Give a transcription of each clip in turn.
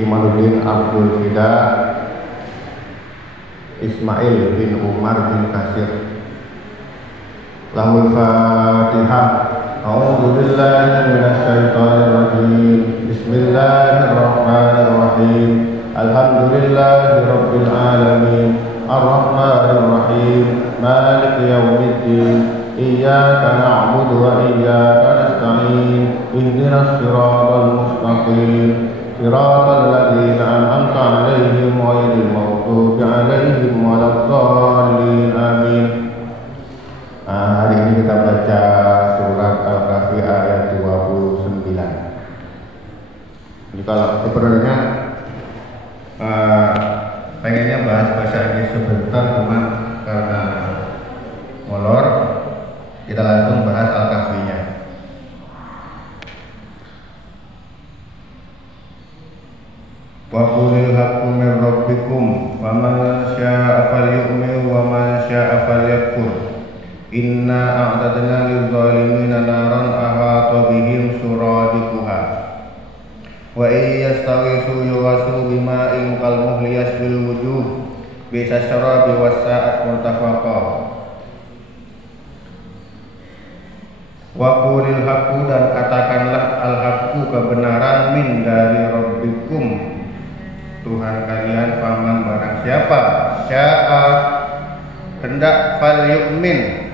Imanuddin Abdul Fida, Ismail bin Umar bin Kasir. Lahul Fatihah. A'udzu billahi minasy syaithanir rajim. Bismillahirrahmanirrahim. Alhamdulillahi rabbil alamin. Ar-Rahmanir Rahim. Maliki yaumiddin. Iyyaka na'budu wa iyyaka nasta'in. Ihdinas siratal mustaqim. Siratal ladzina an'amta 'alaihim ghairil maghdubi 'alaihim waladdallin. Amin. Hari ini kita baca surat Al-Kahfi ayat 29. Jadi kalau sebenarnya pengennya bahas bahasa Inggris sebentar, cuman karena molor kita langsung bahas Al-Kahfinya. Wa qulil haqqu min rabbikum wa man syaa'a falyu'min wa man syaa'a falyakfur. Inna a'tadna lil-zalimina naran ahata bihim suradiquha. Wa iyastaghisu yughasu bima'in kalmuhli yashbil wujuh bisa syarabi wasa'at murtafaqa. Wa qulil haqqu, dan katakanlah al-haqqu, kebenaran, min dari rabbikum, Tuhan kalian, faman barang siapa sya'a hendak, falyu'min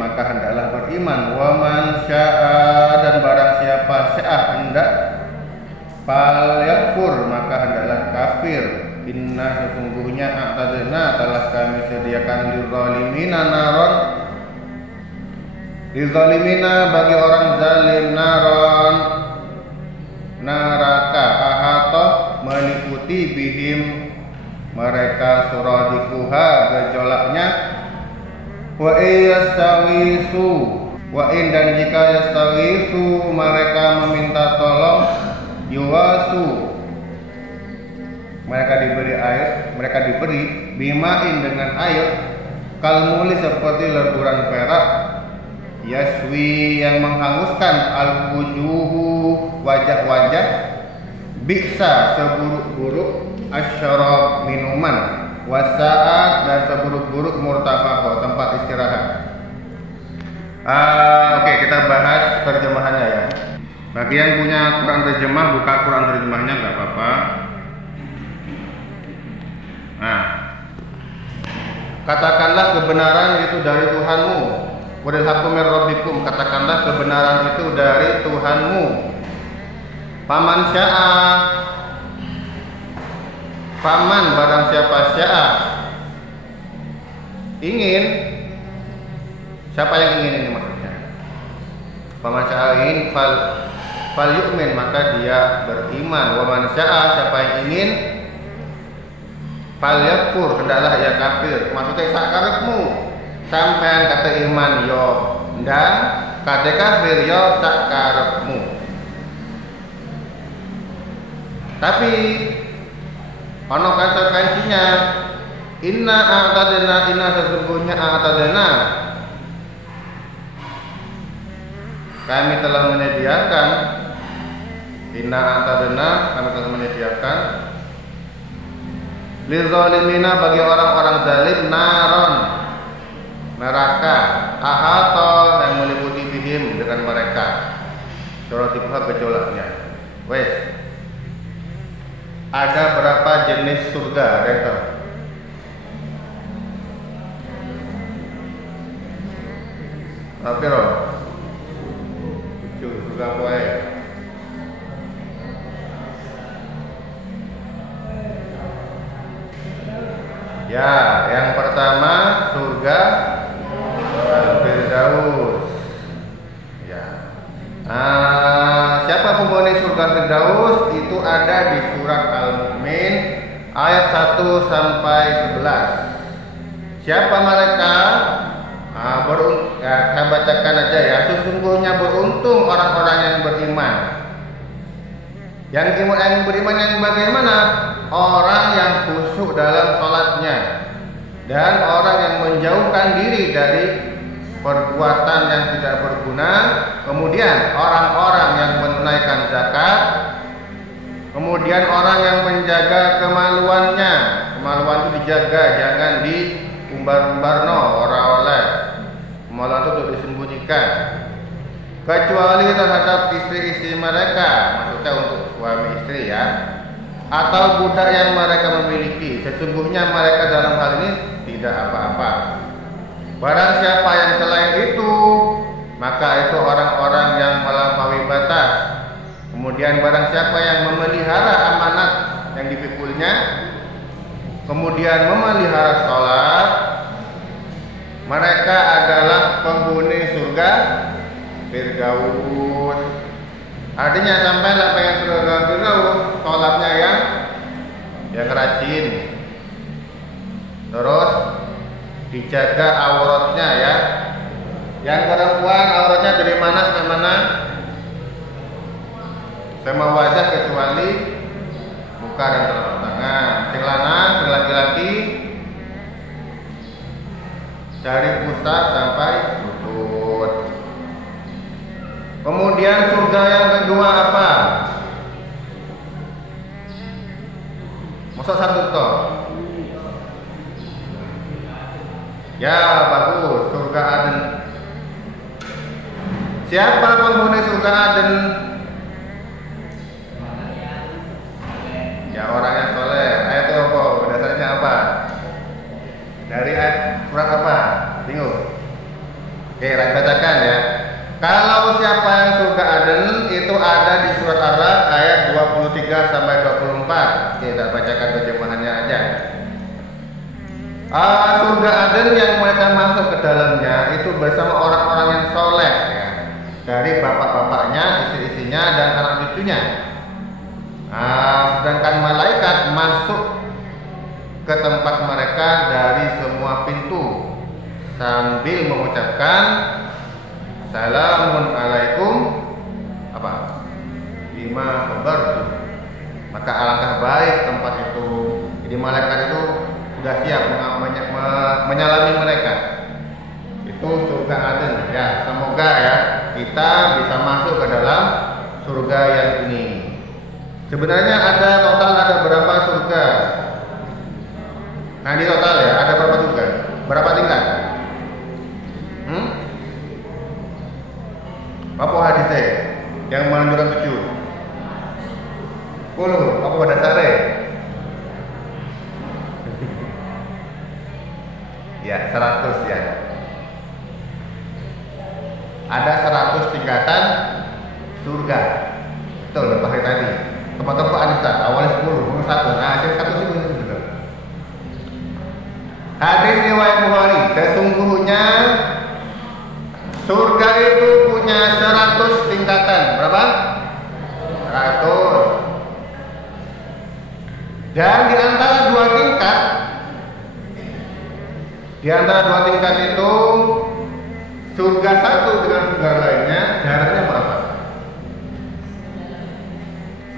maka hendaklah beriman, waman sya'a dan barang siapa sya'a hendak, falyakfur maka hendaklah kafir. Inna sesungguhnya a'tadna telah kami sediakan lil-zalimina naron, lil-zalimina bagi orang zalim, naron neraka, ahata meliputi bihim mereka, suradikuha gejolaknya, wa yastaghisu, wa in dan jika yastaghisu mereka meminta tolong, yuwasu mereka diberi air, mereka diberi bimain dengan air, kalmuli seperti leburan perak, yaswi yang menghanguskan, al-wujuhu wajah-wajah, bisa seburuk-buruk, asyarab minuman, wasa'at dan seburuk-buruk, murtafaqah tempat istirahat. Oke, kita bahas terjemahannya ya. Bagi yang punya Quran terjemah, buka Quran terjemahnya, nggak apa-apa. Nah, katakanlah kebenaran itu dari Tuhanmu. Qulil haqqu mir rabbikum, katakanlah kebenaran itu dari Tuhanmu. Faman sya'a, faman barang siapa sya'a ingin, siapa yang ingin ini maksudnya? Faman sya'a ingin, fal yu'min maka dia beriman. Waman sya'a siapa yang ingin, fal yakfur hendaklah ia kafir. Maksudnya sakarepmu, sampean kata iman yo dan kata kafir yo sakarepmu. Tapi ono konsekuensinya. Inna a'tadna, inna sesungguhnya a'tadna kami telah menyediakan, inna a'tadna kami telah menyediakan, lil-zalimina bagi orang-orang zalim, naron neraka, ahata yang meliputi bihim dengan mereka, suratiquha gejolaknya. Wes, ada berapa jenis surga? Ada yang tahu? Tapi roh 7 surga apa ya? Ya, yang pertama surga Al-Firdaus. Ya. Siapa penghuni surga Firdaus? Itu ada di surat Al-Mu'min ayat 1 sampai 11. Siapa mereka? Saya bacakan aja ya. Sesungguhnya beruntung orang-orang yang beriman. Yang beriman yang bagaimana? Orang yang khusyuk dalam sholatnya, dan orang yang menjauhkan diri dari perbuatan yang tidak berguna. Kemudian orang-orang yang menunaikan zakat. Kemudian orang yang menjaga kemaluannya, kemaluan itu dijaga, jangan diumbar-umbar ora oleh. Kemaluan itu untuk disembunyikan. Kecuali terhadap istri-istri mereka, maksudnya untuk suami istri ya, atau budak yang mereka memiliki. Sesungguhnya mereka dalam hal ini tidak apa-apa. Barang siapa yang selain itu, maka itu orang-orang yang melampaui batas. Kemudian barang siapa yang memelihara amanat yang dipikulnya, kemudian memelihara sholat, mereka adalah penghuni surga Firdaus. Artinya sampai lah pengen surga Firdaus, sholatnya yang rajin, terus dijaga auratnya ya. Yang perempuan auratnya dari mana sampai mana? Sama wajah kecuali muka dan telapak tangan. Sing lanang, sing laki-laki dari pusat sampai lutut. Kemudian surga yang kedua apa? Masuk satu toh. Ya bagus, surga Aden. Siapa penghuni surga Aden? Ya orang yang soleh. Ayatnya apa? Dasarnya apa? Dari ayat surat apa? Bingung? Oke, bacakan ya. Kalau siapa yang surga Aden itu ada di surat Ar-Ra'd ayat 23 sampai 24. Oke, kita bacakan terjemahannya aja. Surga Aden yang mereka masuk ke dalamnya itu bersama orang-orang yang soleh ya. Dari bapak-bapaknya, istri-istrinya dan anak cucunya. Sedangkan malaikat masuk ke tempat mereka dari semua pintu sambil mengucapkan Salamun alaikum apa? Bima sabartum. Maka alangkah baik tempat itu. Jadi malaikat itu sudah siap menyalami mereka. Itu surga Aden ya. Semoga ya kita bisa masuk ke dalam surga yang ini. Sebenarnya ada berapa surga? Nah di total ya ada berapa surga? Berapa tingkat? Apa hadisnya yang menunjukkan 7? 10. Apa dasarnya? Ya 100 ya. Ada 100 tingkatan surga. Betul Pak tadi. Tempat-tempat ada awalnya 10, 1. Nah, hasil 1 sih benar. Hadis riwayat Bukhari. Sesungguhnya surga itu punya 100 tingkatan. Berapa? 100. Dan di antara dua tingkat itu surga satu dengan surga lainnya jaraknya berapa?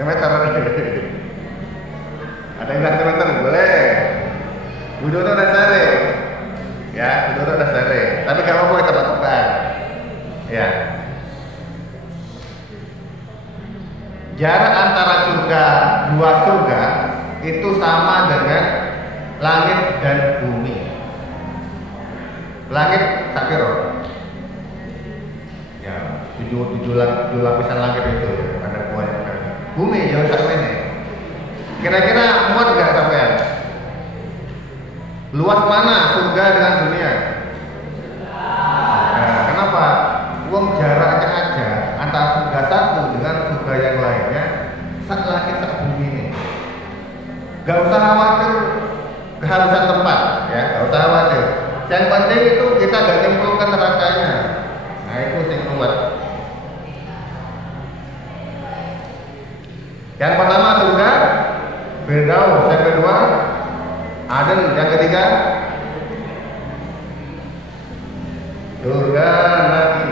Semeter. Ada yang semeter boleh. Budono dasare. Ya, budono dasare. Tapi kalau mau tebak-tebakan. Ya. Jarak antara dua surga itu sama dengan langit dan bumi. Langit sakiro. Ya, tujuh lapisan langit itu ya, ada kuahnya. Bumi jauh sampai. Kira-kira muat nggak sampean? Luas mana surga dengan dunia? Nah, kenapa? Uang jaraknya aja antara surga satu dengan surga yang lainnya sak langit sak bumi ini. Gak usah khawatir kehabisan tempat, ya, gak usah khawatir. Yang penting itu kita gak nyimpulkan nerakanya. Nah itu sing kuat. Yang pertama surga Firdaus, yang kedua Aden, yang ketiga surga Naim.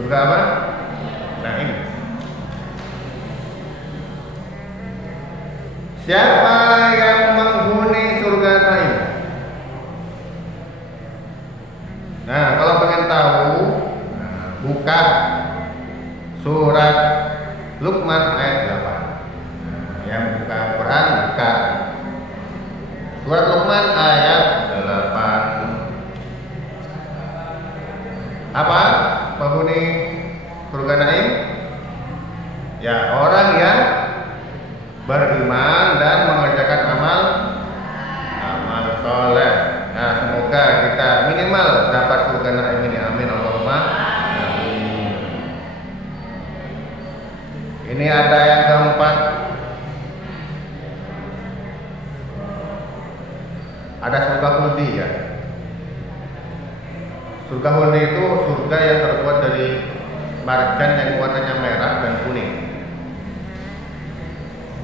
Surga apa? Naim. Siapa yang menghuni surga Naim? Nah, kalau pengen tahu, buka surat Luqman ayat 8. khuldi ya. Surga khuldi itu surga yang terbuat dari marjan yang warnanya merah dan kuning.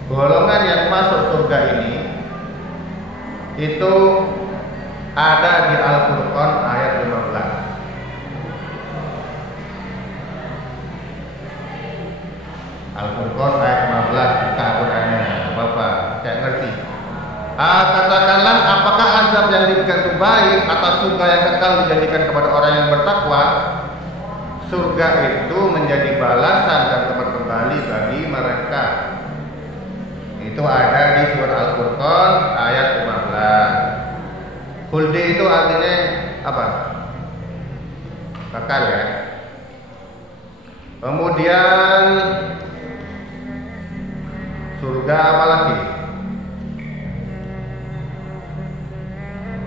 Golongan yang masuk surga ini itu ada di Al-Furqan ayat 15. Al-Furqan ayat 15, buka Qurannya, Bapak, saya ngerti. Katakanlah, apakah azab yang diberikan itu baik atau surga yang kekal dijadikan kepada orang yang bertakwa? Surga itu menjadi balasan dan tempat kembali bagi mereka. Itu ada di surah Al-Furqan ayat 15. Khuldi itu artinya apa? Kekal ya. Kemudian surga apa lagi?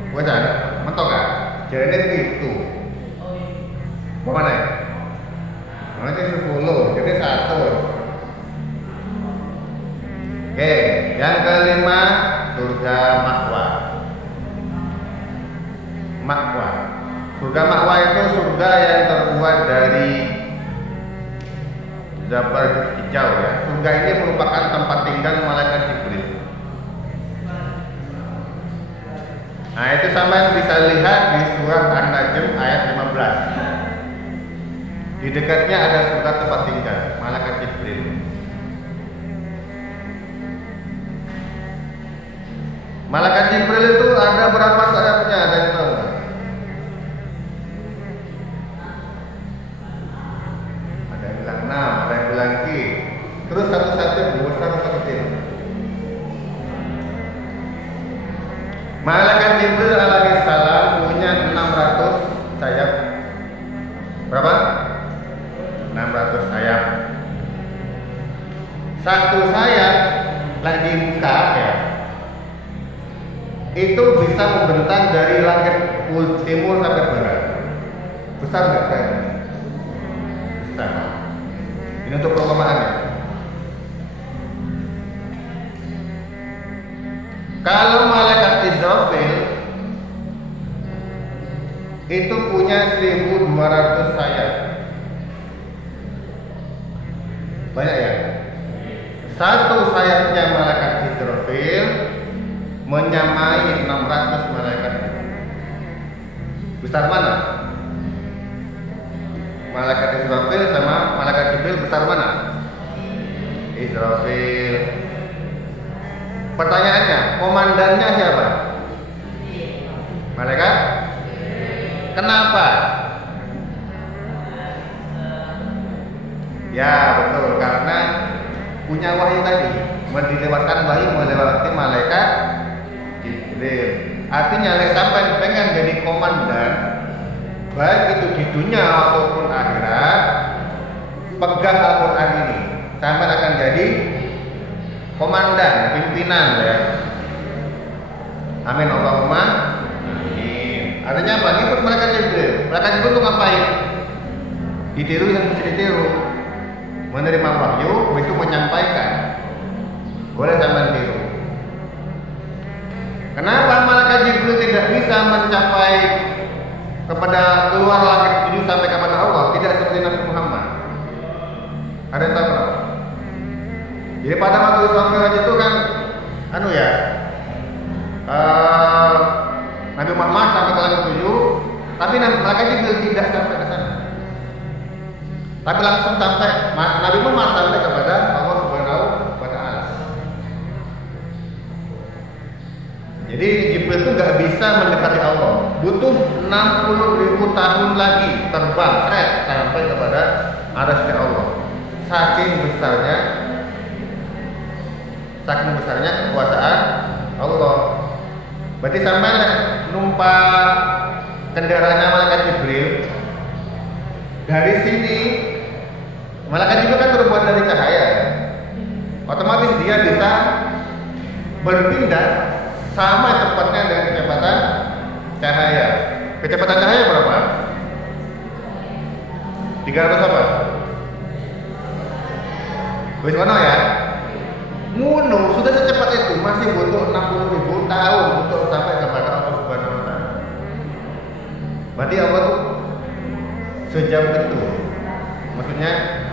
Wajar, mentok kan? Jadi itu. Mau mana ya? Nanti 10, jadi 1. Oke, yang kelima surga Ma'wa. Ma'wa. Surga Ma'wa itu surga yang terbuat dari Zabarjud hijau ya. Surga ini merupakan tempat tinggal malaikat Jibril. Nah, itu sama bisa lihat di surah An-Najm ayat 15. Di dekatnya ada surga tempat tinggal malaikat Jibril. Malaikat Jibril itu ada berapa sayapnya? Ada yang tahu nggak? Ada yang bilang 6, ada yang bilang Ki. Terus satu-satu besar atau kecil? Malaikat Jibril alaihissalam punya 600 sayap. Berapa? 600 sayap. Satu sayap lagi muka ya, itu bisa membentang dari langit timur sampai barat. Besar nggak sayapnya? Besar. Ini untuk perumpamaannya. Kalau malaikat Israfil itu punya 1200 sayap. Banyak ya? Satu sayapnya malaikat Israfil menyamai 600 malaikat. Besar mana? Malaikat Israfil sama malaikat Jibril besar mana? Israfil. Pertanyaannya, komandannya siapa? Malaikat? Kenapa? Ya betul, karena punya wahyu tadi, dilewatkan wahyu melewati malaikat Jibril. Artinya sampai pengen jadi komandan, baik itu di dunia ataupun akhirat, pegang Al-Quran ini, sampai akan jadi komandan, pimpinan ya. Amin Allahumma amin. Artinya apa? Ngikut malaikat Jibril. Malaikat Jibril itu ngapain? Ditiru yang mesti ditiru. Menerima wahyu, itu menyampaikan. Boleh sampai tiru. Kenapa malaikat Jibril tidak bisa mencapai kepada keluar langit tujuh sampai kepada Allah? Tidak seperti Nabi Muhammad. Ada yang tahu kenapa? Jadi pada waktu Isra Mi'raj itu kan, Nabi Muhammad sampai ke langit tujuh, tapi malaikat Jibril tidak sampai ke sana. Tapi langsung sampai Nabi Muhammad sampai kepada Allah Subhanahu wa Ta'ala. Jadi Jibril itu nggak bisa mendekati Allah, butuh 60.000 tahun lagi terbang sampai kepada arasy Allah. Saking besarnya kekuasaan Allah. Berarti sampai numpak kendaraannya malaikat Jibril dari sini. Malaikat Jibril kan terbuat dari cahaya, otomatis dia bisa berpindah sama cepatnya dengan kecepatan cahaya. Kecepatan cahaya berapa? 300 apa? Wis mana ya? Ngono, sudah secepat itu, masih butuh 60.000 tahun untuk sampai kepada Allah Subhanahu wa Ta'ala. Berarti Allah tuh sejauh itu, maksudnya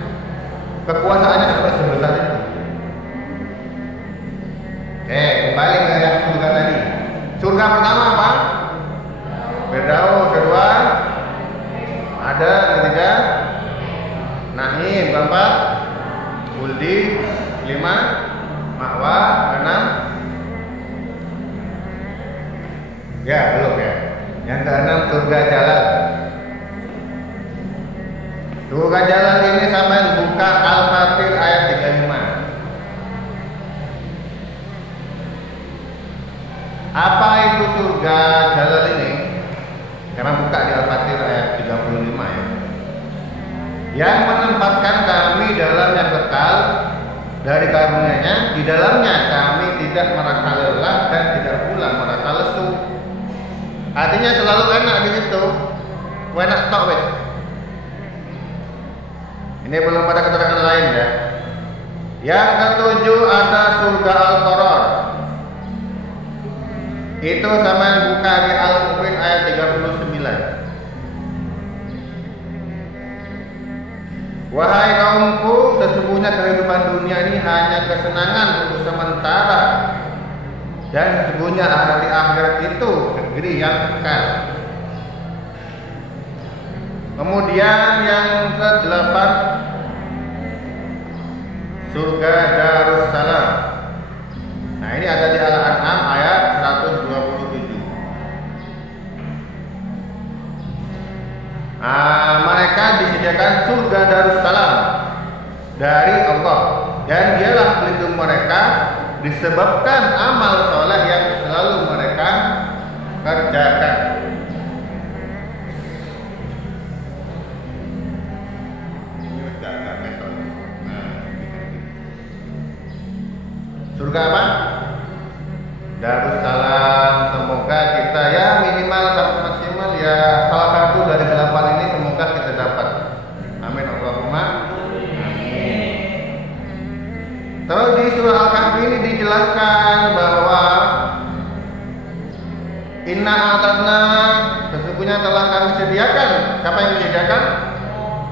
kekuasaannya sampai sebesar itu. Kembali ke yang surga tadi. Surga pertama apa? Firdaus. Kedua ada, ketiga Naim. Keempat Khuldi. 5 Ma'wa. 6 ya belum ya. Yang keenam surga Jalal. Surga Jalal ini sampai buka Al-Fatir ayat 35. Apa itu surga Jalal ini? Karena buka di Al-Fatir ayat 35 ya. Yang menempatkan kami dalam yang kekal dari karunia-Nya, di dalamnya kami tidak merasa lelah dan tidak pula merasa lesu. Artinya selalu enak di situ. Enak tok wes. Ini belum ada keterangan lain ya. Yang ketujuh ada surga Al-Qarar. Itu sama yang buka di Al-Mu'min ayat 39. Wahai kaumku, sesungguhnya kehidupan dunia ini hanya kesenangan untuk sementara, dan sesungguhnya hari akhirat itu negeri yang kekal. Kemudian yang ke-8 surga Darussalam. Nah, ini ada di Al-An'am ayat 127. Mereka disediakan surga Darussalam dari Allah, dan dialah pelindung mereka disebabkan amal soleh yang selalu mereka kerjakan. Surga apa? Darussalam. Semoga kita ya minimal sampai maksimal ya salah satu dari 8 ini semoga kita dapat. Amin Allahumma amin. Terus di surah Al-Kahfi ini dijelaskan bahwa inna a'tadna, sesungguhnya telah kami sediakan. Siapa yang menyediakan?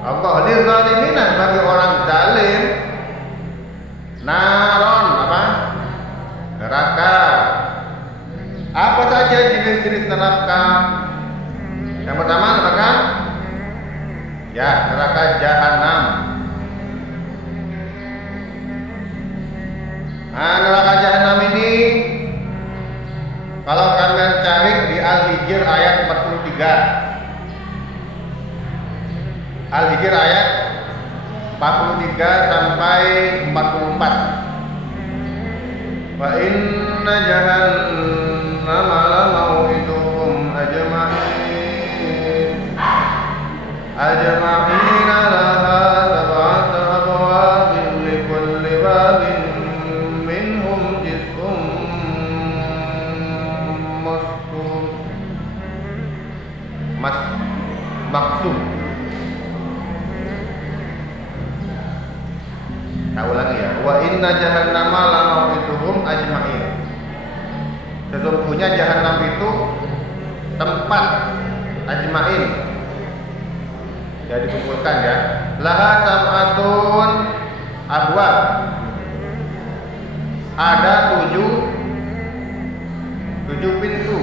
Allah. Lil zalimina, bagi orang zalim, naron apa? Neraka. Apa saja jenis-jenis neraka? Yang pertama neraka ya neraka jahanam. Neraka jahanam ini kalau kalian cari di Al-Hijr ayat 43. Al-Hijr ayat 43 sampai 44. Wa inna jahannama lamau'iduhum ajma'in laha sab'atu abwabin likulli babin minhum juz'un maksum. Tak ulangi ya. Wa inna jahannama lamau'iduhum ajma'in. Sesungguhnya jahanam itu tempat ajma'in. Ya dikumpulkan ya. Laha sab'atun abwab. Ada 7 pintu.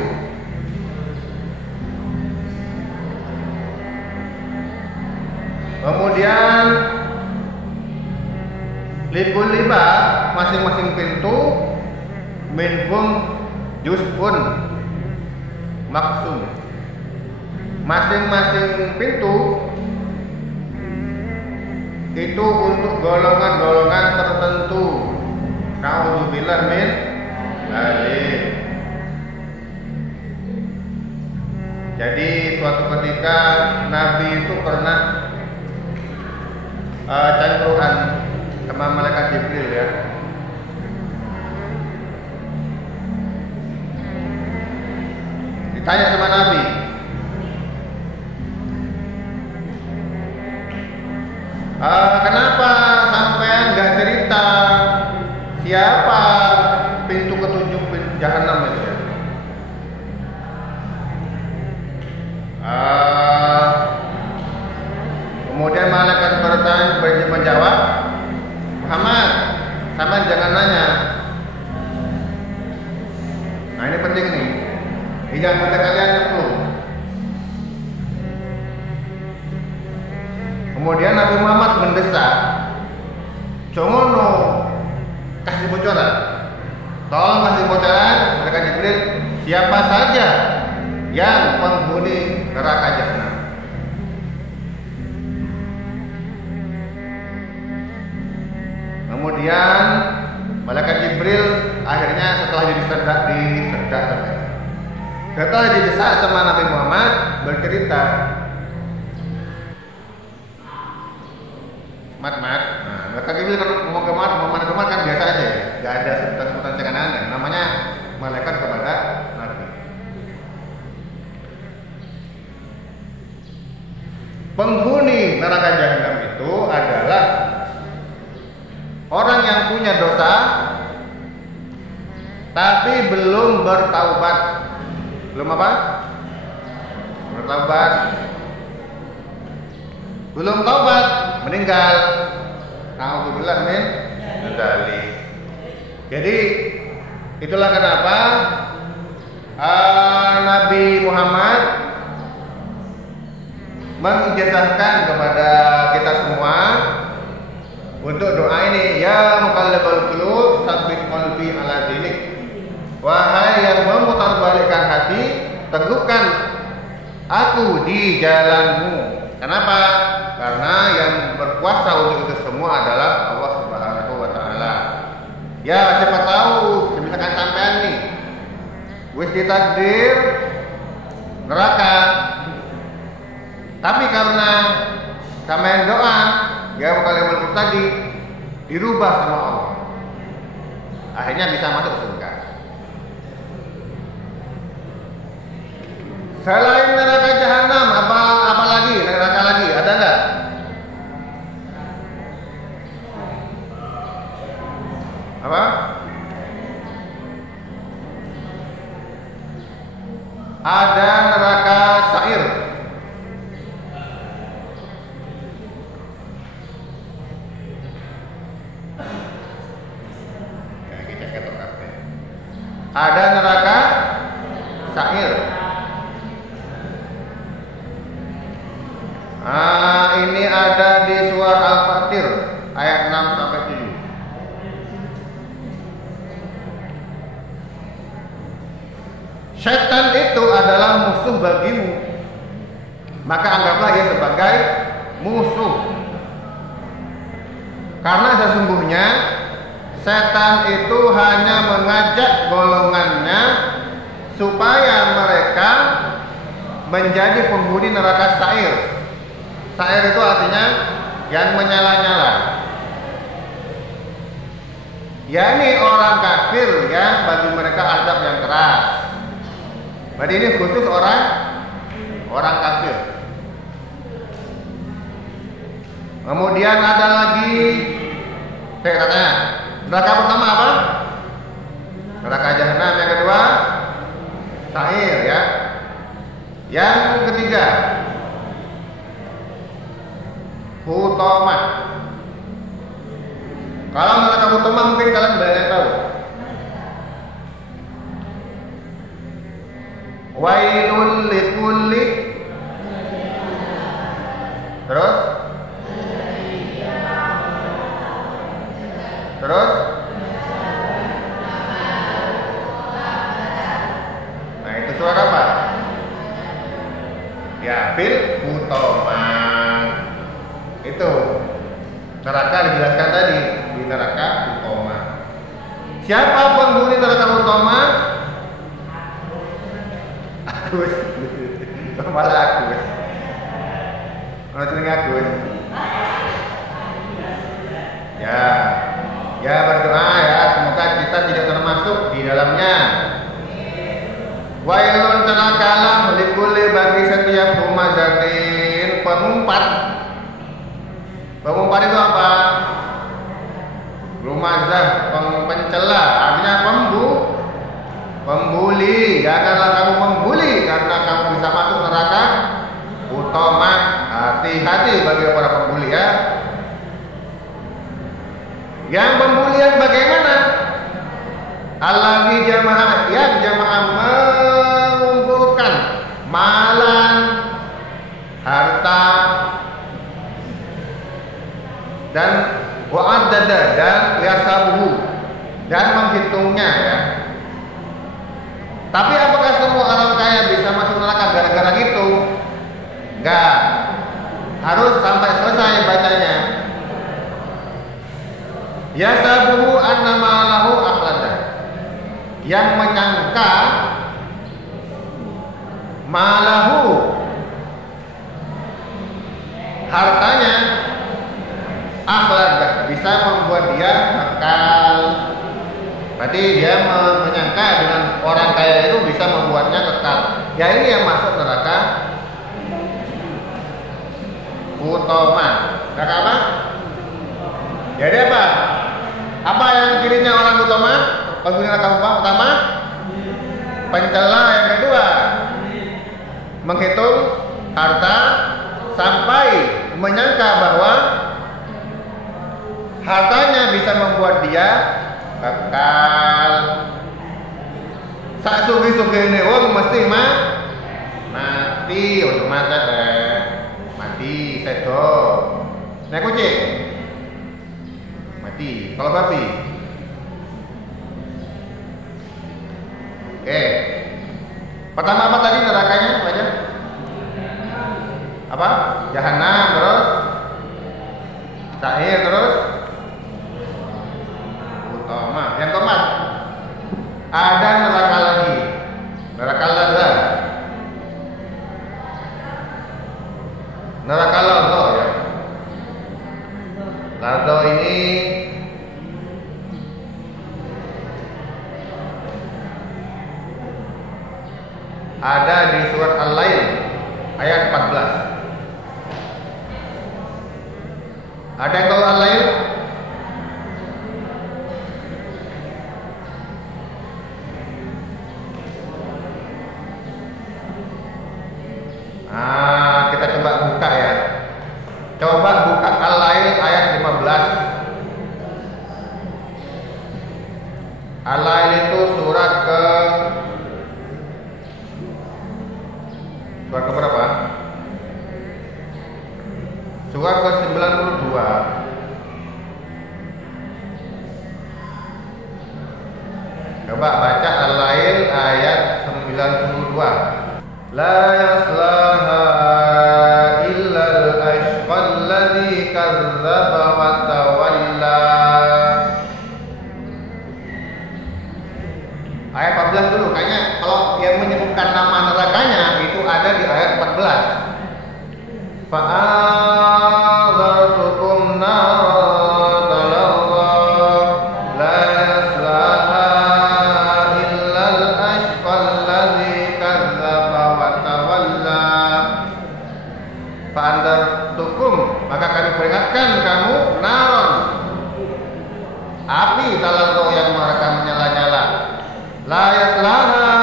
Kemudian likul liba, masing-masing pintu minhum juz'un maksum. Masing-masing pintu itu untuk golongan-golongan tertentu. Na'udzubillah min dzalik. Jadi suatu ketika Nabi itu pernah cangkruan sama malaikat Jibril ya. Ditanya sama Nabi, kenapa sampean nggak cerita siapa pintu ketujuh jahanam itu ya? sudah kalian nyemplung. Kemudian Nabi Muhammad mendesak, "Jongono, kasih bocoran. Tolong kasih bocoran." Malaikat Jibril, "Siapa saja yang penghuni neraka jahanam?" Kemudian Malaikat Jibril akhirnya setelah didesak sama Nabi Muhammad bercerita, Mat, nah, Malaikat Jibril kalau ngomong ke Muhammad kan biasa aja ya, nggak ada sebutan yang aneh, namanya malaikat kepada Nabi. Penghuni neraka jahanam itu adalah orang yang punya dosa tapi belum bertaubat. Belum apa? Bertaubat. Belum taubat, meninggal. Alhamdulillah min dzalik. Jadi itulah kenapa Nabi Muhammad mengijazahkan kepada kita semua untuk doa ini, ya muqallibal qulub tsabbit qalbi ala dinik. Wahai yang memutarbalikkan hati, teguhkan aku di jalanmu. Kenapa? Karena yang berkuasa untuk itu semua adalah Allah Subhanahu wa taala. Ya, siapa tahu misalkan sampean nih wis ditakdir neraka. Tapi karena sampean doa, ya muqallibal qulub tadi dirubah sama Allah. Akhirnya bisa masuk surga. Selain neraka jahanam, apa lagi? Neraka lagi ada enggak? Apa? Ada neraka sa'ir. Ada neraka sa'ir. Ini ada di surah Al-Fatir ayat 6 sampai 7. Syaitan itu adalah musuh bagimu, maka anggaplah dia sebagai musuh. Karena sesungguhnya setan itu hanya mengajak golongannya supaya mereka menjadi penghuni neraka sa'ir. Sa'ir itu artinya yang menyala-nyala. yakni orang kafir yang bagi mereka azab yang keras. Berarti ini khusus orang kafir. Kemudian ada lagi, saya katanya, neraka pertama apa? Neraka jahanam. Yang kedua, sa'ir ya. Yang ketiga, hutomah. Kalau neraka hutomah mungkin kalian banyak tahu. Wailul likulli. Terus? Nah itu surat apa? Ya, fil hutomah. Itu neraka dijelaskan tadi, di neraka hutomah. Siapa penghuni neraka hutomah? Agus. Malah Agus. Maksudnya Agus. Ya berdoa ya, semoga kita tidak termasuk di dalamnya. Wailun celakalah likulli bagi setiap humazatin pengumpat. Pengumpat itu apa? Rumazah, pencela, artinya pembuli. Janganlah kamu membuli karena kamu bisa masuk neraka utama. Hati-hati bagi para pembuli ya. Yang pembulian bagaimana? Alladzi jamaah, yang jamaah mengumpulkan malan, harta, dan wa'adada dan yasabuhu, dan menghitungnya ya. Tapi apakah semua orang kaya bisa masuk neraka gara-gara itu? Enggak. Harus sampai selesai bacanya. Yasabuhu anna ma'alahu akhlada, yang menyangka ma'alahu, hartanya, akhlada, bisa membuat dia kekal. Berarti dia menyangka dengan orang kaya itu bisa membuatnya kekal. Ya ini yang masuk neraka utama. Neraka apa? Jadi apa? Apa yang cirinya orang utama? Penghuni neraka utama? Pencela. Yang kedua, menghitung harta sampai menyangka bahwa hartanya bisa membuat dia kekal. Sak sugi-sugine wong mesti mati, otomatis mati sedo. Nek kucing mati, kalau babi. Oke. Pertama apa tadi nerakanya? Baca. Apa? Jahanam, terus Sa'ir, terus utama. Yang keempat, ada neraka lagi, neraka lada, neraka lado ya. Lado ini ada di surat Al-Lail ayat 14. Ada yang tahu Al-Lail? Kita coba buka ya. Coba buka Al-Lail ayat 15. Al-Lail itu surat ke berapa? Surat ke 92. Coba baca Al-Lail ayat 92. La yaslaha illa al-ashqa alladhi kadzdzaba wa tawalla. Ayat 14 dulu, kayaknya kalau yang menyebutkan nama nerakanya itu ada di ayat 14. Fa'adzartukum naran talazza la yaslaha illa al-ashqa alladhi kadzdzaba wa tawalla. Fa'adzartukum, maka kami peringatkan kamu, naron, api talazza yang mereka menyala-nyala. La yaslaha,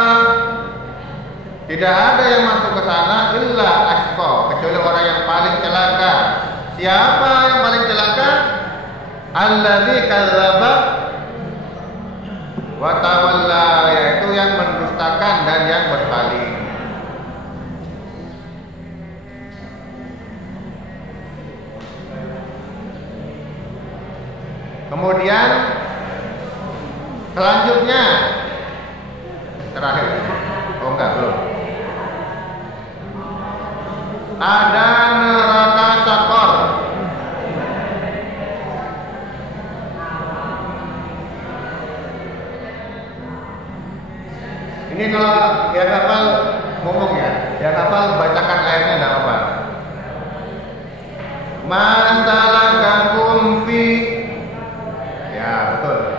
tidak ada yang masuk ke sana illa ashqa, kecuali orang yang paling celaka. Siapa yang paling celaka? Alladzi kadzdzaba wa tawalla, yaitu yang mendustakan dan yang berpaling. Kemudian selanjutnya terakhir. Oh enggak, belum. Ada neraka Sakor. Ini kalau yang hafal ngomong ya, yang hafal bacakan ayatnya, enggak apa-apa. Masalakakum fi, ya betul.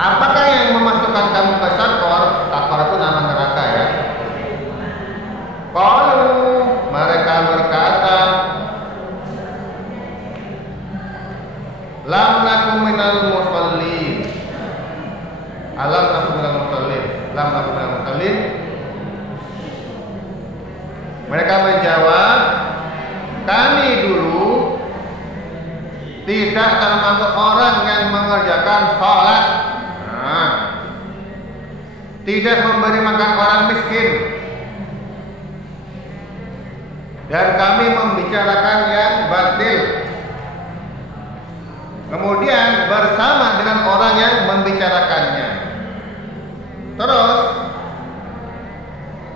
Apakah yang memasukkan kamu ke Sakor? Sakor itu nama neraka ya. Qalu, mereka berkata, lam nakum minal musallin. Alam nakum minal musallin. Lam nakum minal musallin. Mereka menjawab, kami dulu tidak termasuk orang yang mengerjakan sholat. tidak memberi makan orang miskin, dan kami membicarakan yang batil. Kemudian bersama dengan orang yang membicarakannya. Terus,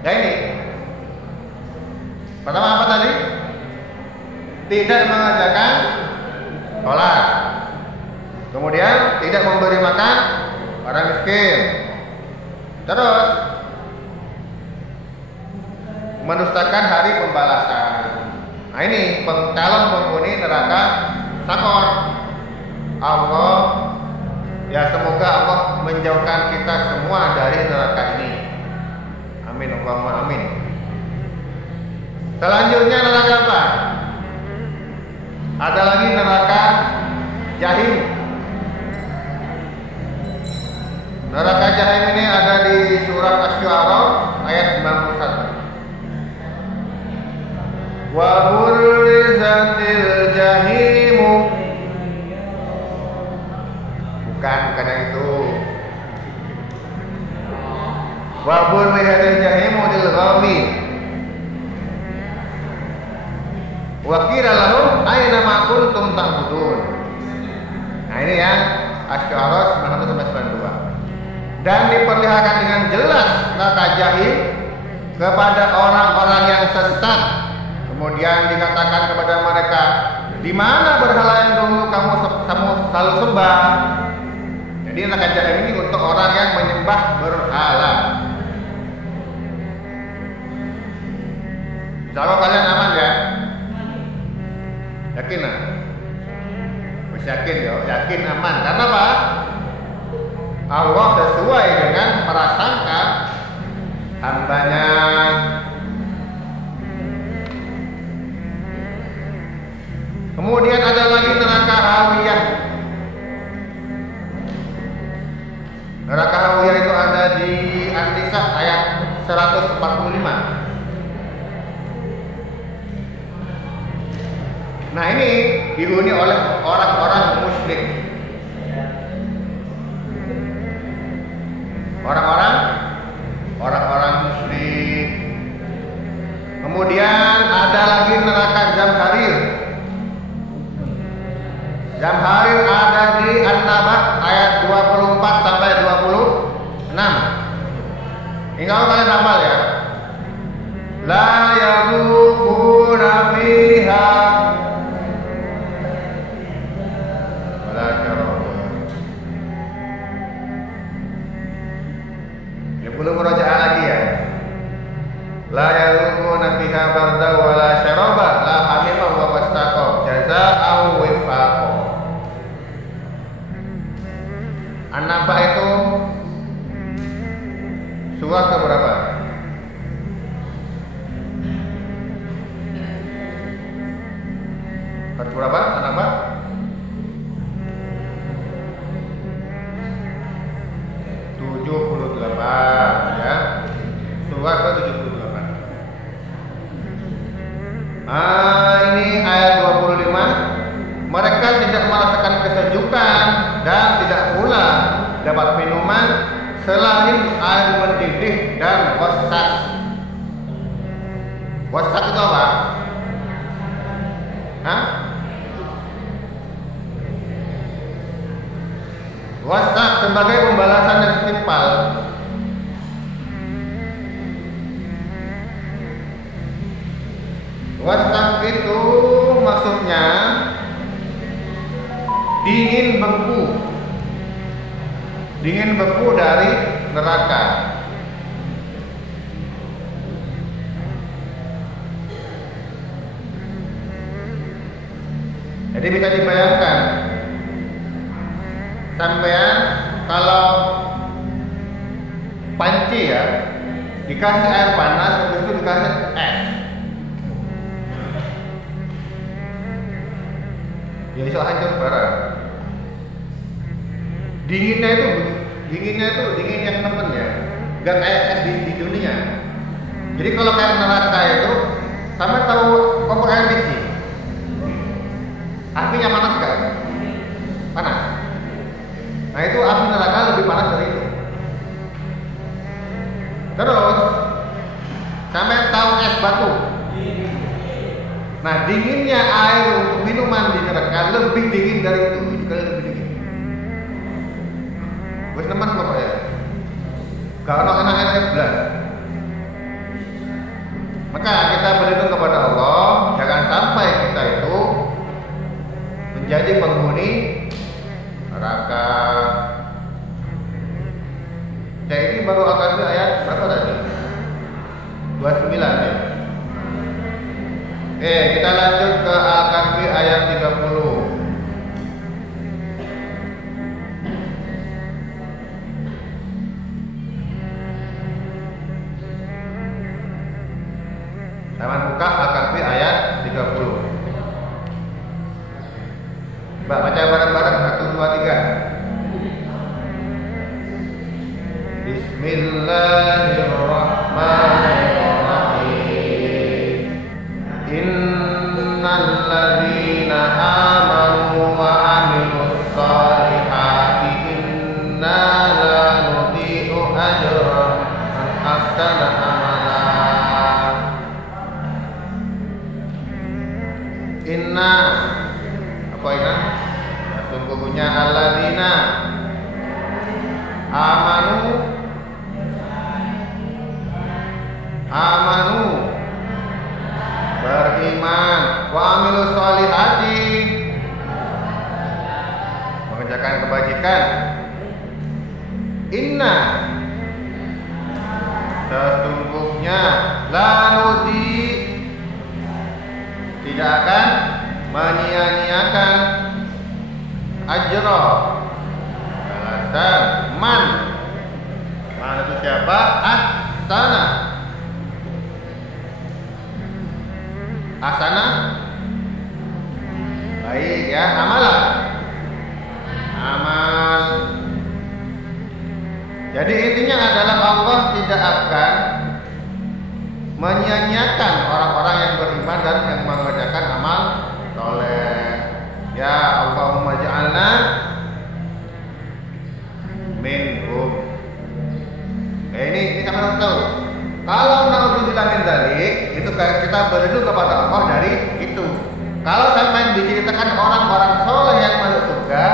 ya ini. Pertama apa tadi? Tidak mengajarkan sholat. Kemudian tidak memberi makan orang miskin. Terus mendustakan hari pembalasan. Nah ini calon penghuni neraka Sakor. Allah, ya semoga Allah menjauhkan kita semua dari neraka ini. Amin, Allahumma amin. Selanjutnya neraka apa? Ada lagi neraka Jahim. Neraka Jahim ini ada di surat Asy-Syu'ara ayat 91. Wa burrizatil jahimu. Bukan yang itu. Wa burrizatil jahimu lil ghawi. Wa qila lahum aina ma kuntum ta'budun. Nah ini yang Asy-Syu'ara 91 sampai 92. Dan diperlihatkan dengan jelas neraka Jahim kepada orang-orang yang sesat. Kemudian dikatakan kepada mereka, di mana berhala yang dulu kamu selalu sembah? Jadi neraka Jahim ini untuk orang yang menyembah berhala. Kalau kalian aman ya? Yakin lah? Masih yakin ya? Yakin aman. Karena apa? Allah sesuai dengan prasangka hambanya. Kemudian ada lagi neraka Hawiyah. Neraka Hawiyah itu ada di An-Nisa ayat 145. Nah ini dihuni oleh orang-orang musyrik. Orang-orang musyrik. Kemudian ada lagi neraka Zamharir. Zamharir ada di An-Naba ayat 24 sampai 26. Ini kalau kalian hafal ya. La yazuquna fiha wala syaraba. Ini belum merujaah lagi ya. La yazuquna fiha barda wala syaraba la hamima wa wastaqa jazaa'u wifaqa. An-Naba itu surat keberapa? Surat berapa? An-Naba? Ya. Surat ke-78. Ini ayat 25. Mereka tidak merasakan kesejukan dan tidak pula dapat minuman selain air mendidih dan wasak. Wasak itu apa? Wasak sebagai pembalasan yang setimpal. Wasak itu maksudnya dingin beku dari neraka. Jadi bisa dibayangkan, sampean kalau panci ya dikasih air panas, habis itu dikasih es, ya bisa hancur barang. Dinginnya itu dingin yang temen ya, gak kayak es di dunia. Jadi kalau kayak neraka itu, sampai tahu kompor air biji, apinya panas gak? Panas. Nah itu api neraka lebih panas dari itu. Terus sampai tahu es batu. Nah, dinginnya air untuk minuman di neraka lebih dingin dari itu, 7 kali lebih dingin. Wes teman pokoknya. Gak ono enak-enak belas. Maka kita berlindung kepada Allah, jangan sampai kita itu menjadi penghuni neraka. Ya ini baru akan ayat berapa tadi? 29 ya. Oke, kita lanjut ke Al-Kahfi ayat 30. Taman buka Al-Kahfi ayat 30. Mbak baca bareng-bareng 1 2 3. Bismillahirrahmanirrahim. Innal ladzina amanu wa 'amilus shalihati inna la nudhi'u ajra man ahsana amala. Inna apa ini? Sesungguhnya alladzina amanu beriman wa amilus sholihati mengerjakan kebajikan. Inna sesungguhnya la nudi tidak akan menyia-nyiakan ajra balasan man itu siapa? Ahsana. Ahsana baik ya, amalan amal. Jadi intinya adalah Allah tidak akan menyia-nyiakan orang-orang yang beriman dan yang mengerjakan amal soleh. Ya Allahumma ja'alna minhum. Ini sama harus tahu. Kalau naudzubillah min dzalik, itu kita berlindung kepada Allah dari itu. Kalau sampai diceritakan orang-orang soleh yang masuk surga,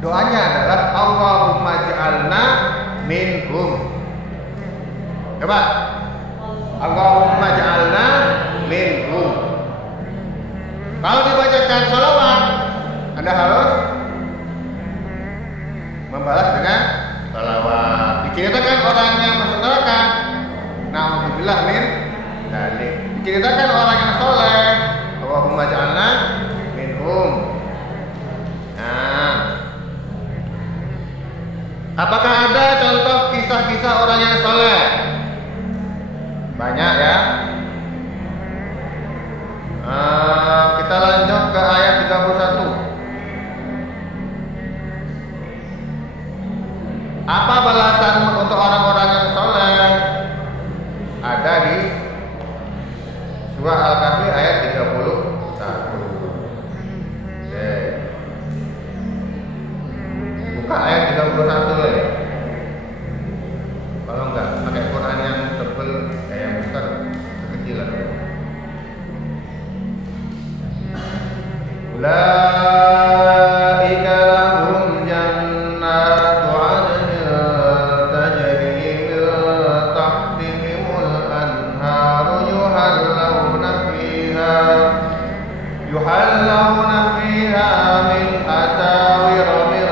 doanya adalah Allahumma ja'alna minhum. Coba, Allahumma ja'alna minhum. Kalau dibacakan sholawat, Anda harus membalas dengan sholawat. Diceritakan orangnya masuk neraka, na'udzubillah min dzalik. Diceritakan orang yang soleh, Allahumma ja'alna minhum. Nah, apakah ada contoh kisah-kisah orang yang soleh? Banyak ya. Kita lanjut ke ayat 31. Apa balasan untuk orang-orang yang soleh? Ada di surah Al-Kahfi ayat 31. Oke. Buka ayat 31 ya. Kalau enggak pakai Quran yang tebel, yang besar, kekecilan. Ulaika lahum jannatu 'adnin tajri min tahtihimul anharu yuhallawna fiha min asawir min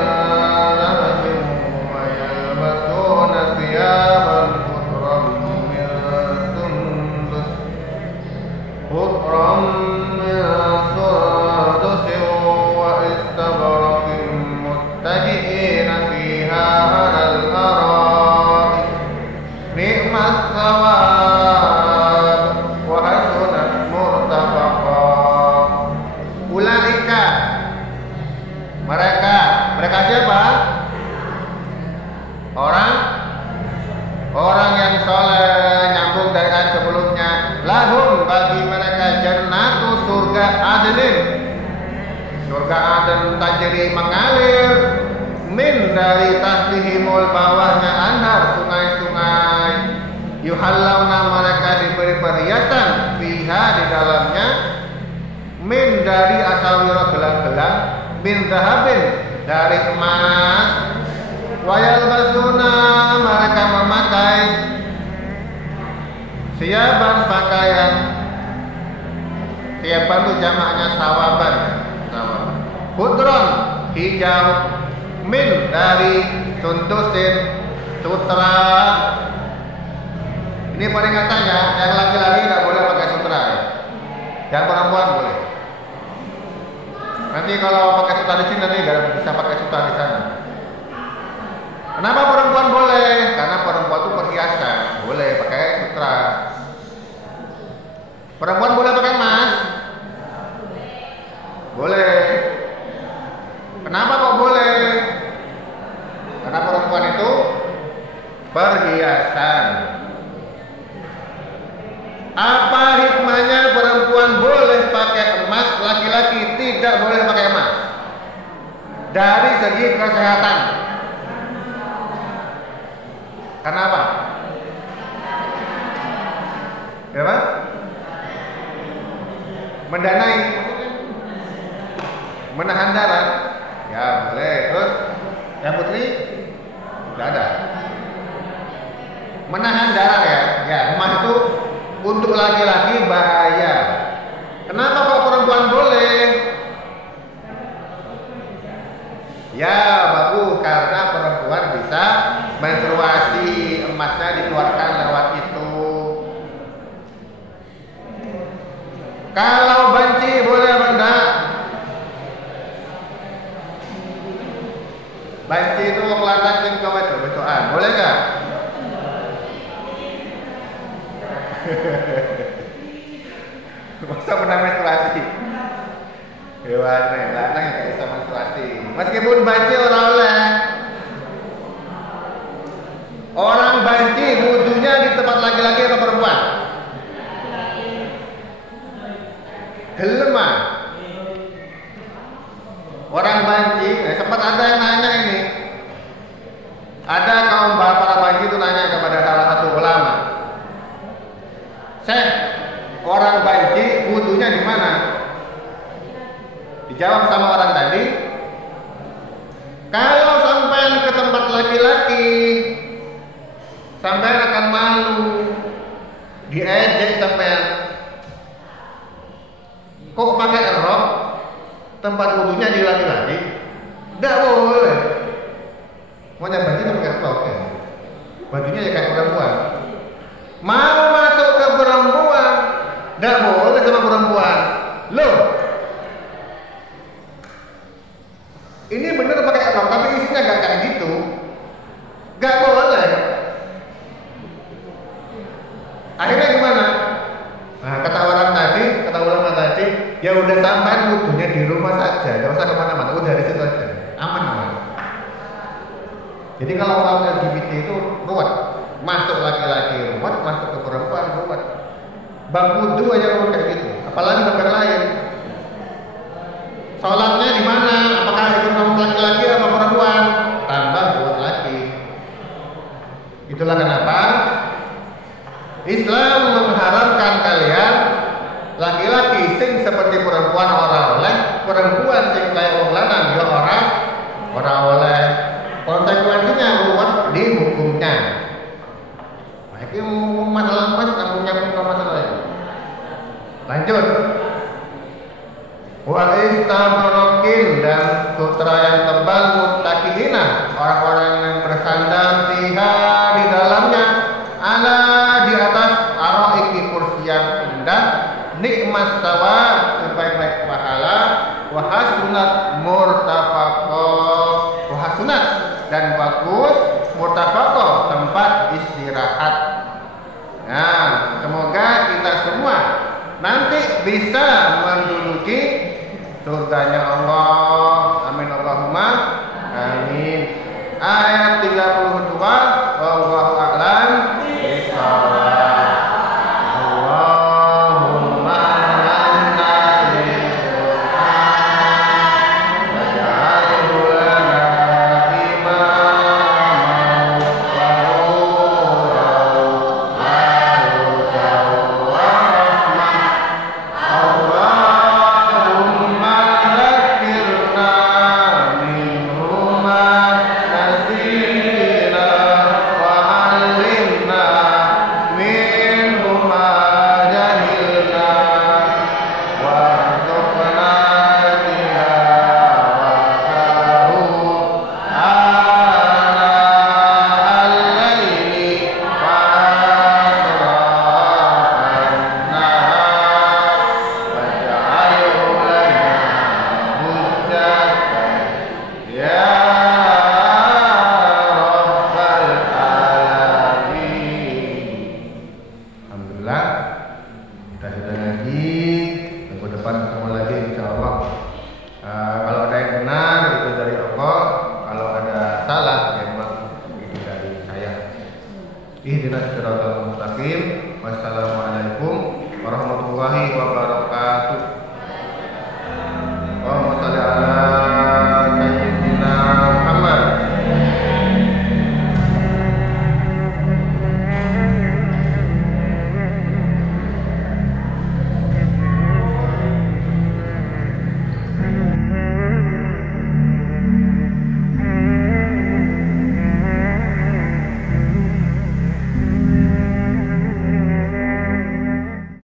dhahabin wa yalbasuna thiyaban khudran min sundus muttaji'ina fiha 'alal ara'ik ni'mas thawab wa hasunat murtafaqa. Ulaika mereka siapa? Orang yang soleh. Nyambung dari ayat sebelumnya, lahum bagi mereka jannatu surga adnin, surga aden tajri mengalir min dari tahtihimul bawahnya anhar sungai-sungai yuhallawna mereka diberi perhiasan fiha di dalamnya min dari asawira gelang-gelang min dahabin dari emas wayal basuna mereka memakai siaban pakaian siaban itu jamaknya sawaban hudron hijau min dari sundusin sutra. Ini peringatannya, yang laki-laki tidak boleh pakai sutra ya. Yang perempuan boleh. Nanti kalau pakai sutra di sini nanti nggak bisa pakai sutra di sana. Kenapa perempuan boleh? Karena perempuan itu perhiasan, boleh pakai sutra. Perempuan boleh pakai emas? Boleh. Kenapa kok boleh? Karena perempuan itu perhiasan. Apa hikmahnya perempuan boleh pakai emas, laki-laki tidak boleh pakai emas? Dari segi kesehatan. Kenapa? Kenapa? Mendanai, menahan darah. Ya boleh. Terus yang putri tidak ada. Menahan darah ya. Ya emas itu untuk laki-laki bahaya. Kenapa kok perempuan boleh? Ya bagus, karena perempuan bisa menstruasi, emasnya dikeluarkan lewat itu. Kalau banci boleh apa enggak? Banci itu kelihatan sing betul-betulan, boleh enggak? Masa pernah menstruasi? Hewan nih, lanang yang bisa menstruasi. Meskipun banci orang oleh. Orang banci wudunya di tempat laki-laki atau perempuan? Gelema. Orang banci, sempat ada yang nanya ini. Ada kaum para banci itu nanya kepada salah satu ulama. Syekh, orang banci wudunya di mana? Dijawab sama orang tadi, kalau sampai ke tempat laki-laki, sampai akan malu, diejek sampai. Kok pakai rok? Tempat wudunya di laki-laki? Tidak boleh. Maunya banci itu pakai rok ya. Bajunya ya kayak perempuan. Mau masuk ke perempuan, tidak boleh sama perempuan. Loh, ini bener pakai rok, tapi isinya gak kayak gitu. Gak boleh. Akhirnya gimana? Nah, kata orang tadi, kata ulama tadi, ya udah sampai wudunya di rumah saja, gak usah kemana-mana, udah di situ aja, aman. Jadi kalau orang LGBT itu ruwet, masuk laki-laki ruwet, masuk ke perempuan ruwet. Bab wudu aja ruwet kayak gitu, apalagi bab yang lain. Sholatnya di mana? Apakah itu laki-laki atau perempuan? Tambah buat laki. Itulah kenapa Islam mengharamkan kalian laki-laki sing seperti perempuan orang oleh, perempuan sing kayak wong lanang ya orang oleh. Konsekuensinya ruwet di hukumnya. Nah, ini masalah mas nggak punya masalah ini. Lanjut. Wa istabrokin dan sutra yang tebal mutakilina, orang-orang yang bersandar di dalamnya ala di atas aroiki kursi yang indah, nikmat tawa sebaik-baik pahala, wahasunat murtafaqah, wahasunat dan bagus murtafaqah tempat istirahat. Nah, semoga kita semua nanti bisa menduduki surganya Allah. Amin Allahumma amin. Ayat 32, wallahu a'lam bishawab. ulang. Kita sudah ngaji, minggu depan ketemu lagi insyaallah. Kalau ada yang benar itu dari Allah, kalau ada salah memang itu dari saya. Ihdinas siratal